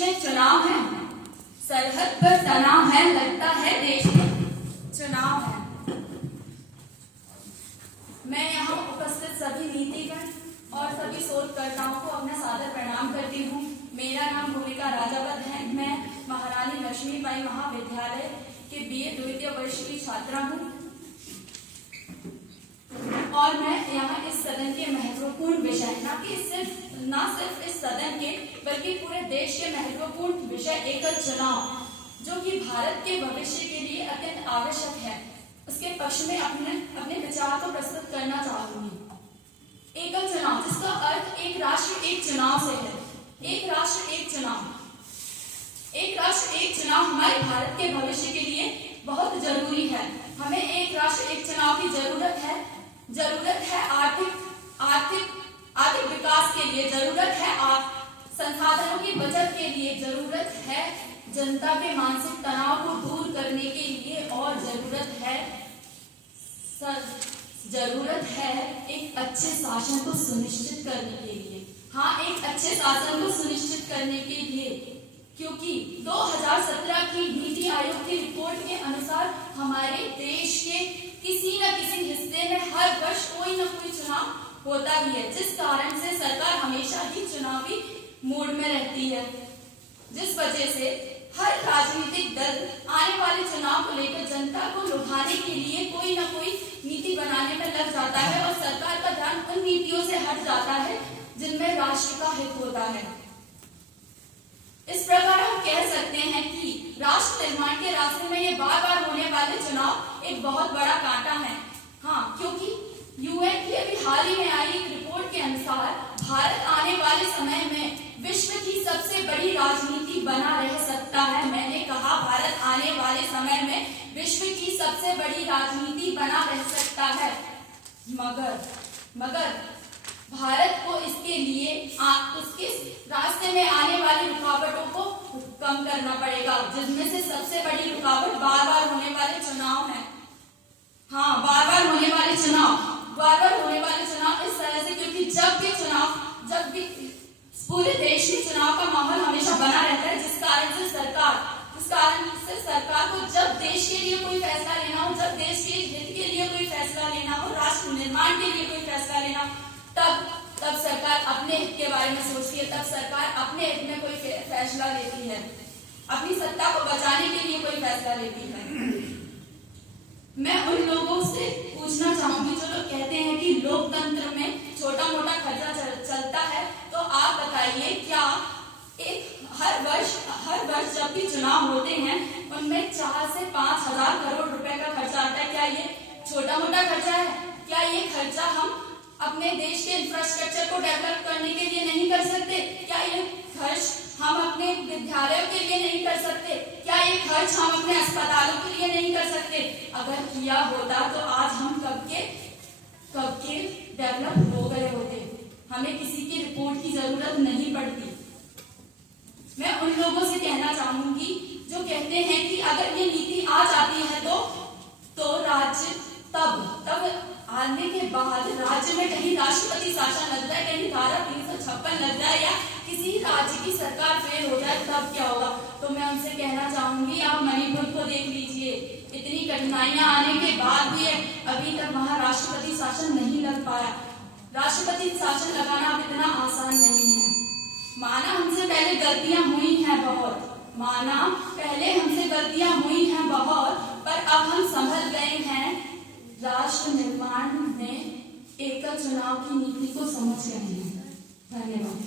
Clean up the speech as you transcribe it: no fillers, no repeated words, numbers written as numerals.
में चुनाव है, सरहद पर तनाव है, लगता है देश में चुनाव है। मैं यहाँ उपस्थित सभी नीतिगण और सभी शोधकर्ताओं को अपना सादर प्रणाम करती हूँ। मेरा नाम भूमिका राजावत है। मैं महारानी लक्ष्मीबाई महाविद्यालय के बीए द्वितीय वर्ष की छात्रा हूँ और मैं यहाँ इस सदन के महत्वपूर्ण विषय न सिर्फ इस सदन के बल्कि पूरे देश के महत्वपूर्ण विषय एकल चुनाव, जो कि भारत के भविष्य के लिए अत्यंत आवश्यक है, उसके पक्ष में अपने विचार को प्रस्तुत करना चाहूंगी। एकल चुनाव, जिसका अर्थ एक राष्ट्र एक चुनाव से है। एक राष्ट्र एक चुनाव, एक राष्ट्र एक चुनाव हमारे भारत के भविष्य के लिए बहुत जरूरी है। हमें एक राष्ट्र एक चुनाव की जरूरत है आर्थिक विकास के लिए, जरूरत है संसाधनों की बचत के लिए, जरूरत है जनता के मानसिक तनाव को दूर करने के लिए और जरूरत है एक अच्छे शासन को सुनिश्चित करने के लिए। हाँ, एक अच्छे शासन को सुनिश्चित करने के लिए, क्योंकि 2017 की नीति आयोग की रिपोर्ट के अनुसार हमारे देश के किसी न किसी हिस्से में हर वर्ष कोई न कोई चुनाव होता ही है, जिस कारण से सरकार हमेशा ही चुनावी मोड में रहती है, जिस वजह से हर राजनीतिक दल आने वाले चुनाव को लेकर जनता को लुभाने के लिए कोई न कोई नीति बनाने में लग जाता है और सरकार का ध्यान उन नीतियों से हट जाता है जिनमें राष्ट्र का हित होता है। इस प्रकार हम कह सकते हैं कि राष्ट्र निर्माण के रास्ते में ये बार बार होने वाले चुनाव एक बहुत बड़ा कांटा है। हाँ, क्योंकि यूएन की अभी हाल ही में आई एक रिपोर्ट के अनुसार भारत आने वाले समय में विश्व की सबसे बड़ी राजनीति बना रह सकता है। मैंने कहा, भारत आने वाले समय में विश्व की सबसे बड़ी राजनीति बना रह सकता है, मगर भारत को इसके लिए उसके रास्ते में आने वाली रुकावटों को कम करना पड़ेगा, जिनमें से सबसे बड़ी रुकावट बार बार होने वाले चुनाव है। हाँ, बार बार होने वाले चुनाव इस तरह से, क्योंकि जब भी पूरे देश में चुनाव का माहौल हमेशा बना रहता है, जिस कारण से सरकार को जब देश के लिए कोई फैसला लेना हो, जब देश के हित के लिए कोई फैसला लेना हो, राष्ट्र निर्माण के लिए कोई फैसला लेना हो, तब सरकार अपने हित के बारे में सोचती है, तब सरकार अपने हित में कोई फैसला लेती है, अपनी सत्ता को बचाने के लिए कोई फैसला लेती है। मैं उन लोगों से पूछना चाहूंगी जो लोग कहते हैं कि लोकतंत्र में छोटा मोटा खर्चा चलता है, तो आप बताइए, क्या हर वर्ष जब भी चुनाव होते हैं उनमें 4 से 5 हजार करोड़ रुपए का खर्चा आता है? क्या ये छोटा मोटा खर्चा है? क्या ये खर्चा हम अपने देश के इंफ्रास्ट्रक्चर को डेवलप करने के लिए नहीं कर सकते? क्या ये खर्च हम अपने विद्यालयों के लिए नहीं कर सकते? क्या ये खर्च हम अपने अस्पतालों के लिए नहीं कर सकते? अगर किया होता तो आज हम कब के डेवलप हो गए होते, हमें किसी की रिपोर्ट की जरूरत नहीं पड़ती। मैं उन लोगों से कहना चाहूंगी जो कहते हैं कि अगर ये नीति आ जाती है तो राज्य तब आने के बाद राज्य में कहीं राष्ट्रपति शासन लग जाए, कहीं धारा 356 लग जाए या किसी राज्य की सरकार फेल हो जाए, तब क्या होगा? तो मैं उनसे कहना चाहूंगी, आप मणिपुर को देख लीजिए, इतनी कठिनाइयां आने के बाद भी अभी तक वहां राष्ट्रपति शासन नहीं लग पाया। राष्ट्रपति शासन लगाना अब इतना आसान नहीं है। माना हमसे पहले गलतियां हुई हैं बहुत, पर अब हम समझ गए हैं, राष्ट्र निर्माण में एकल चुनाव की नीति को समझ गए हैं। धन्यवाद।